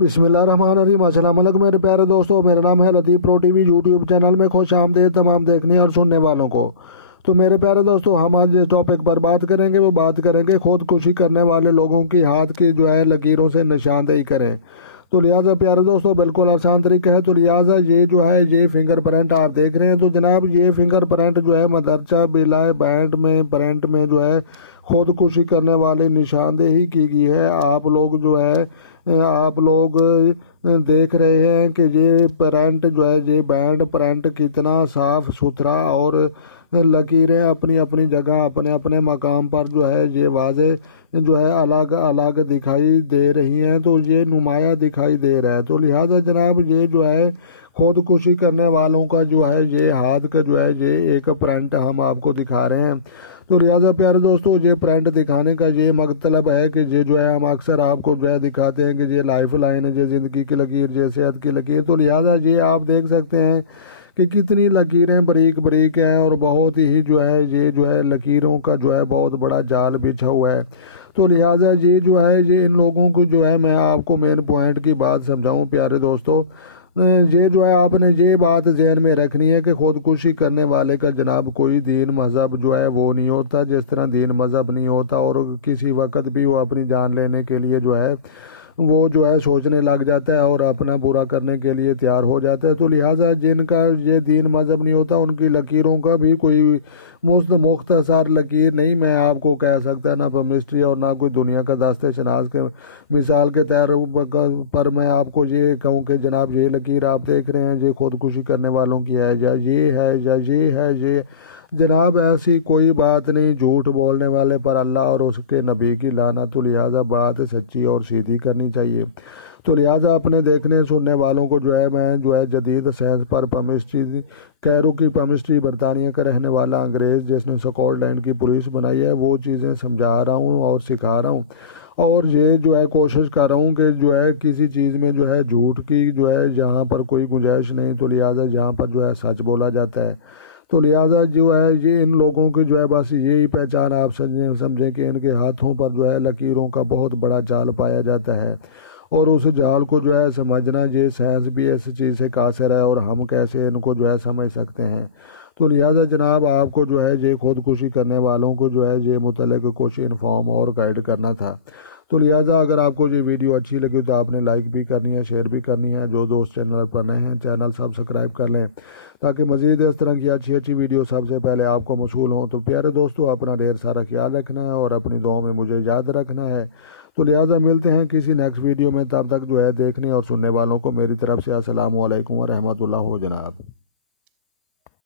बिस्मिल्लाहिर्रहमानिर्रहीम। अस्सलाम वालेकुम मेरे प्यारे दोस्तों, मेरा नाम है लतीफ़ प्रो टीवी यूट्यूब चैनल में खुश आमदीद तमाम देखने और सुनने वालों को। तो मेरे प्यारे दोस्तों, हम आज जिस टॉपिक पर बात करेंगे वो बात करेंगे खुदकुशी करने वाले लोगों की हाथ की लकीरों से निशानदेही करें। तो लिहाजा प्यारे दोस्तों, बिल्कुल आसान तरीका है। तो लिहाजा ये फिंगर प्रिंट आप देख रहे हैं। तो जनाब ये फिंगर प्रिंट मदरसा बिलाए बैंड में प्रिंट में खुदकुशी करने वाली निशानदेही की गई है। आप लोग देख रहे हैं कि ये प्रिंट ये बैंड प्रिंट कितना साफ सुथरा और लकीरें अपनी अपनी जगह अपने अपने मकाम पर ये वाजे अलग अलग दिखाई दे रही हैं। तो ये नुमाया दिखाई दे रहा है। तो लिहाजा जनाब ये खुदकुशी करने वालों का ये हाथ का ये एक प्रिंट हम आपको दिखा रहे हैं। तो लिहाजा प्यारे दोस्तों, ये प्रिंट दिखाने का ये मतलब है कि ये हम अक्सर आपको दिखाते हैं कि ये लाइफ लाइन है, ये जिंदगी की लकीर, ये सेहत की लकीर। तो लिहाजा ये आप देख सकते हैं कि कितनी लकीरें बारीक बारीक हैं और बहुत ही ये लकीरों का बहुत बड़ा जाल बिछा हुआ है। तो लिहाजा ये इन लोगों को मैं आपको मेन पॉइंट की बात समझाऊं प्यारे दोस्तों, ये आपने ये बात ज़हन में रखनी है कि खुदकुशी करने वाले का जनाब कोई दीन मज़हब वो नहीं होता, जिस तरह दीन मज़हब नहीं होता और किसी वक्त भी वो अपनी जान लेने के लिए वो सोचने लग जाता है और अपना बुरा करने के लिए तैयार हो जाता है। तो लिहाजा जिनका ये दीन मज़हब नहीं होता उनकी लकीरों का भी कोई मुख्तसर लकीर नहीं मैं आपको कह सकता, ना मिस्ट्री और ना कोई दुनिया का दास्ते शनाज के मिसाल के तौर पर मैं आपको ये कहूँ कि जनाब ये लकीर आप देख रहे हैं ये खुदकुशी करने वालों की है या ये है जनाब ऐसी कोई बात नहीं। झूठ बोलने वाले पर अल्लाह और उसके नबी की लानत। तो लिहाजा बात सच्ची और सीधी करनी चाहिए। तो लिहाजा अपने देखने सुनने वालों को मैं जदीद साइंस पर पेमिस्ट्री कैरो की पेमिस्ट्री बरतानिया का रहने वाला अंग्रेज़ जिसने स्कॉटलैंड की पुलिस बनाई है वो चीज़ें समझा रहा हूँ और सिखा रहा हूँ। और ये कोशिश कर रहा हूँ कि किसी चीज़ में झूठ की जहाँ पर कोई गुंजाइश नहीं। तो लिहाजा जहाँ पर सच बोला जाता है। तो लिहाजा ये इन लोगों की बस यही पहचान आप समझें कि इनके हाथों पर लकीरों का बहुत बड़ा जाल पाया जाता है और उस जाल को समझना ये साइंस भी इस चीज़ से कासिर है और हम कैसे इनको समझ सकते हैं। तो लिहाजा जनाब आपको ये खुदकुशी करने वालों को ये मुतल्लिक़ कुछ इन्फॉर्म और गाइड करना था। तो लिहाजा अगर आपको ये वीडियो अच्छी लगी तो आपने लाइक भी करनी है, शेयर भी करनी है। जो दोस्त चैनल पर नए हैं चैनल सब्सक्राइब कर लें ताकि मज़ीद इस तरह की अच्छी अच्छी वीडियो सबसे पहले आपको मौसूल हों। तो प्यारे दोस्तों, अपना ढेर सारा ख्याल रखना है और अपनी दुआओं में मुझे याद रखना है। तो लिहाजा मिलते हैं किसी नेक्स्ट वीडियो में, तब तक देखने और सुनने वालों को मेरी तरफ से अस्सलामु अलैकुम व रहमतुल्लाह हो जनाब।